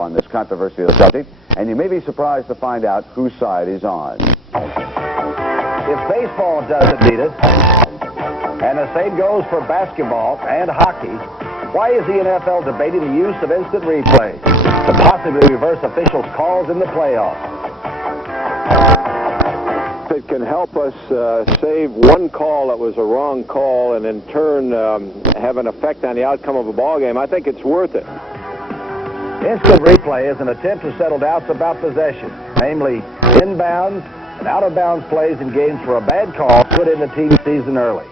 on this controversial subject, and you may be surprised to find out whose side he's on. If baseball doesn't need it, and the same goes for basketball and hockey, why is the NFL debating the use of instant replay to possibly reverse officials' calls in the playoffs? It can help us save one call that was a wrong call and in turn have an effect on the outcome of a ball game. I think it's worth it. Instant replay is an attempt to settle doubts about possession, namely inbounds and out-of-bounds plays in games where a bad call put in the team season early.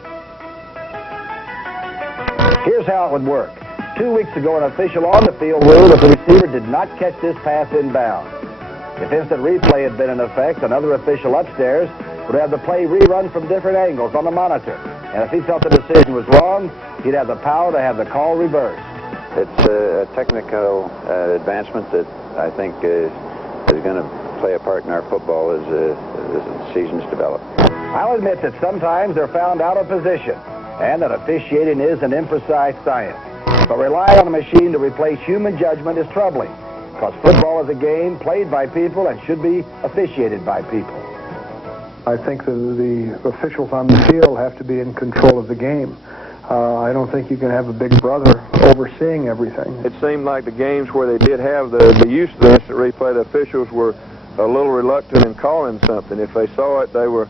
Here's how it would work. 2 weeks ago, an official on the field ruled that the receiver did not catch this pass inbounds. If instant replay had been in effect, another official upstairs would have the play rerun from different angles on the monitor. And if he felt the decision was wrong, he'd have the power to have the call reversed. It's a technical advancement that I think is going to play a part in our football as the seasons develop. I'll admit that sometimes they're found out of position and that officiating is an imprecise science. But relying on a machine to replace human judgment is troubling, because football is a game played by people and should be officiated by people. I think that the officials on the field have to be in control of the game. I don't think you can have a big brother overseeing everything. It seemed like the games where they did have the use of the instant replay, the officials were a little reluctant in calling something. If they saw it, they were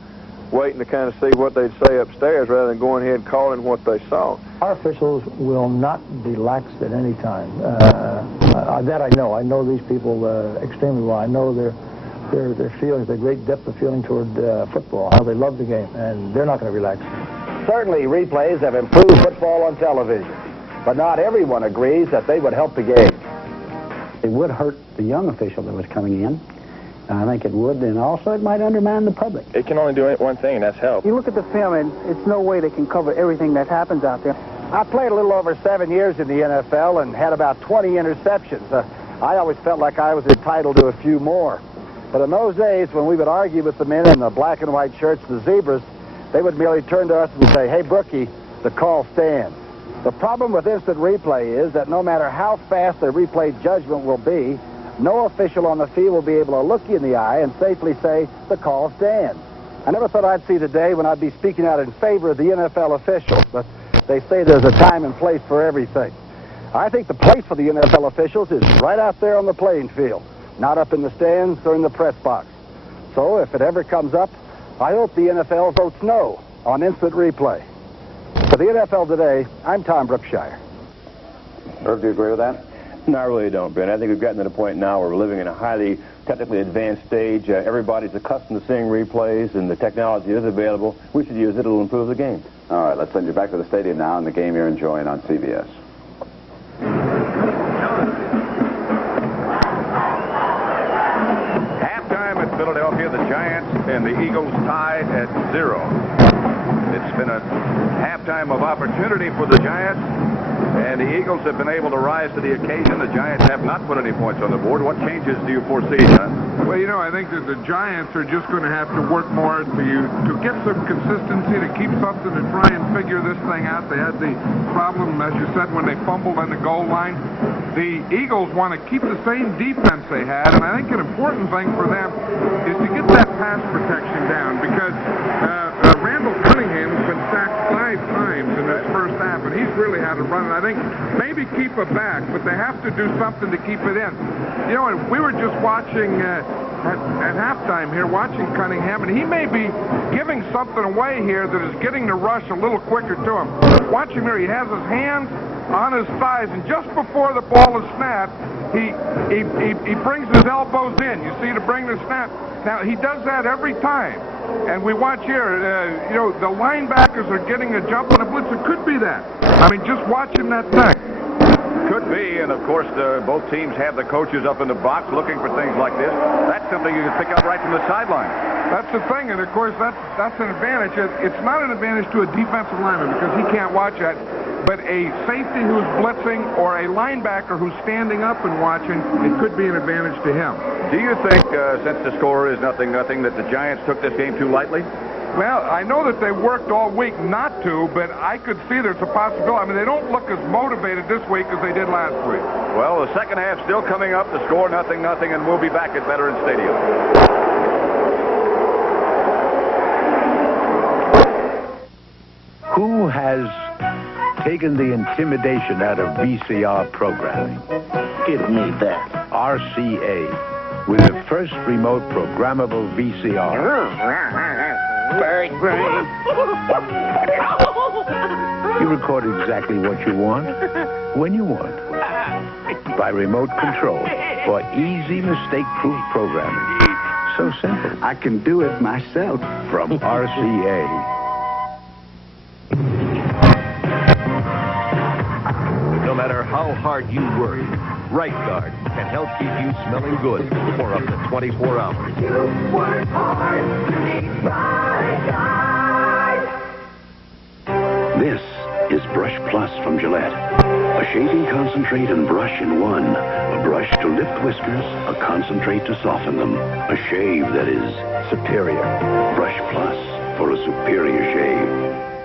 waiting to kind of see what they'd say upstairs rather than going ahead and calling what they saw. Our officials will not be lax at any time. That I know. I know these people extremely well. I know their feelings, their great depth of feeling toward football, how they love the game, and they're not going to relax. Certainly, replays have improved football on television, but not everyone agrees that they would help the game. It would hurt the young official that was coming in. I think it would, and also it might undermine the public. It can only do one thing, and that's help. You look at the film, and it's no way they can cover everything that happens out there. I played a little over 7 years in the NFL and had about 20 interceptions. I always felt like I was entitled to a few more. But in those days, when we would argue with the men in the black and white shirts, the zebras, they would merely turn to us and say, "Hey, Brookie, the call stands." The problem with instant replay is that no matter how fast the replay judgment will be, no official on the field will be able to look you in the eye and safely say, "The call stands." I never thought I'd see the day when I'd be speaking out in favor of the NFL officials, but they say there's a time and place for everything. I think the place for the NFL officials is right out there on the playing field, not up in the stands or in the press box. So if it ever comes up, I hope the NFL votes no on instant replay. For the NFL Today, I'm Tom Brookshire. Irv, do you agree with that? No, I really don't, Ben. I think we've gotten to the point now where we're living in a highly technically advanced stage. Everybody's accustomed to seeing replays, and the technology is available. We should use it. It'll improve the game. All right, let's send you back to the stadium now and the game you're enjoying on CBS. Halftime at Philadelphia, the Giants and the Eagles tied at 0. It's been a halftime of opportunity for the Giants, and the Eagles have been able to rise to the occasion. The Giants have not put any points on the board. What changes do you foresee, John? Well, you know, I think that the Giants are just going to have to work more to get some consistency, to keep something, to try and figure this thing out. They had the problem, as you said, when they fumbled on the goal line. The Eagles want to keep the same defense they had, and I think an important thing for them is to get that pass protection down, because Randall Cunningham has been sacked 5 times in this first half, and he's really had to run it. I think maybe keep it back, but they have to do something to keep it in. You know, and we were just watching at halftime here, watching Cunningham, and he may be giving something away here that is getting the rush a little quicker to him. Watch him here. He has his hands on his thighs, and just before the ball is snapped, he brings his elbows in, you see, to bring the snap. Now, he does that every time. And we watch here, you know, the linebackers are getting a jump on a blitz. It could be that. I mean, just watching that thing. Could be, and of course, both teams have the coaches up in the box looking for things like this. That's something you can pick up right from the sideline. That's the thing, and of course, that's an advantage. It's not an advantage to a defensive lineman because he can't watch that. But a safety who's blitzing or a linebacker who's standing up and watching, it could be an advantage to him. Do you think, since the score is nothing, that the Giants took this game too lightly? Well, I know that they worked all week not to, but I could see there's a possibility. I mean, they don't look as motivated this week as they did last week. Well, the second half still coming up. The score 0-0, and we'll be back at Veterans Stadium. Who has taken the intimidation out of VCR programming? Give me that. RCA, with the first remote programmable VCR. Bird brain. You record exactly what you want, when you want, by remote control for easy mistake-proof programming. So simple. I can do it myself. From RCA. No matter how hard you work, Right Guard can help keep you smelling good for up to 24 hours. You work hard, you need Right Guard. This is Brush Plus from Gillette. A shaving concentrate and brush in one. A brush to lift whiskers, a concentrate to soften them. A shave that is superior. Brush Plus for a superior shave.